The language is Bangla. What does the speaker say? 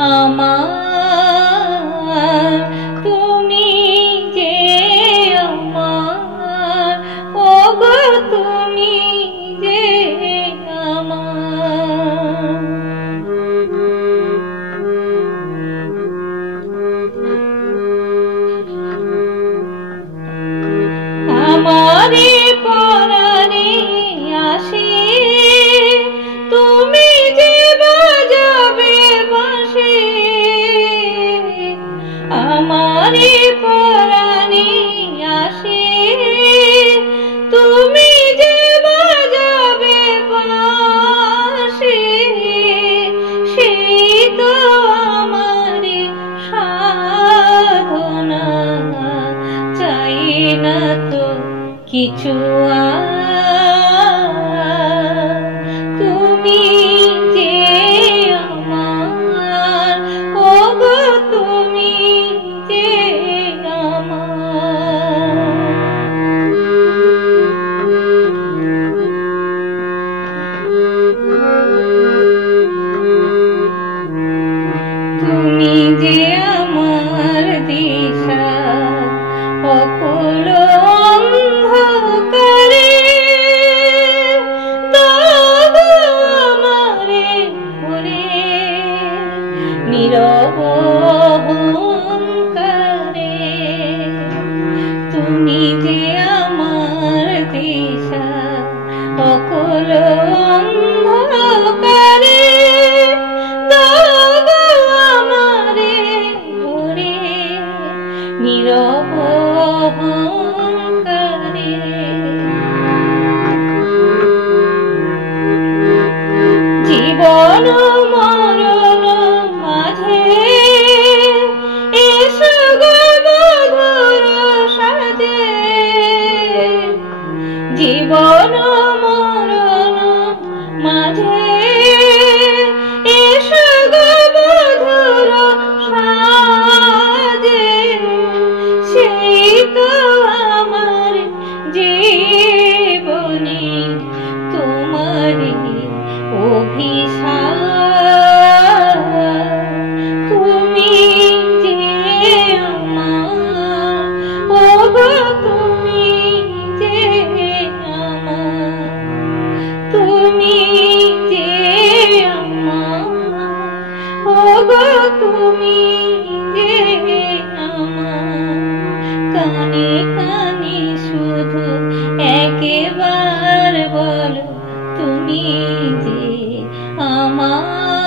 আমার, তুমি যে আমার, ওগো তুমি যে আমার। আমারে পরাণে আসে তুমি যে বাজাবে বাঁশি, আমারে পরাণে আসে তুমি যে বাজাবে বাঁশি, সেই তো আমারে সাধনা, চাই না তো কিছু আর, তুমি যে আমার, ওগো তুমি যে আমার। তুমি যে আমার দিশা অকুল অন্ধকারে, দাও আমারে ভরে নীরব অহংকারে। তুমি যে আমার দিশা অকুল অন্ধকারে, দাও আমারে ভরে নীরব অহংকারে। জীবন মরণ মাঝে এসো গো মধুর সাজে, জীবন মরণ মাঝে এসো গো মধুর সাজে, সেই তো আমার জীবনে তোমারি অভিশাপ। তুমি যে আমার, ওগো তুমি যে আমার, তুমি যে আমার, ওগো তুমি যে আমার। কানে কানে শুধু একবার বলো তুমি যে আমার।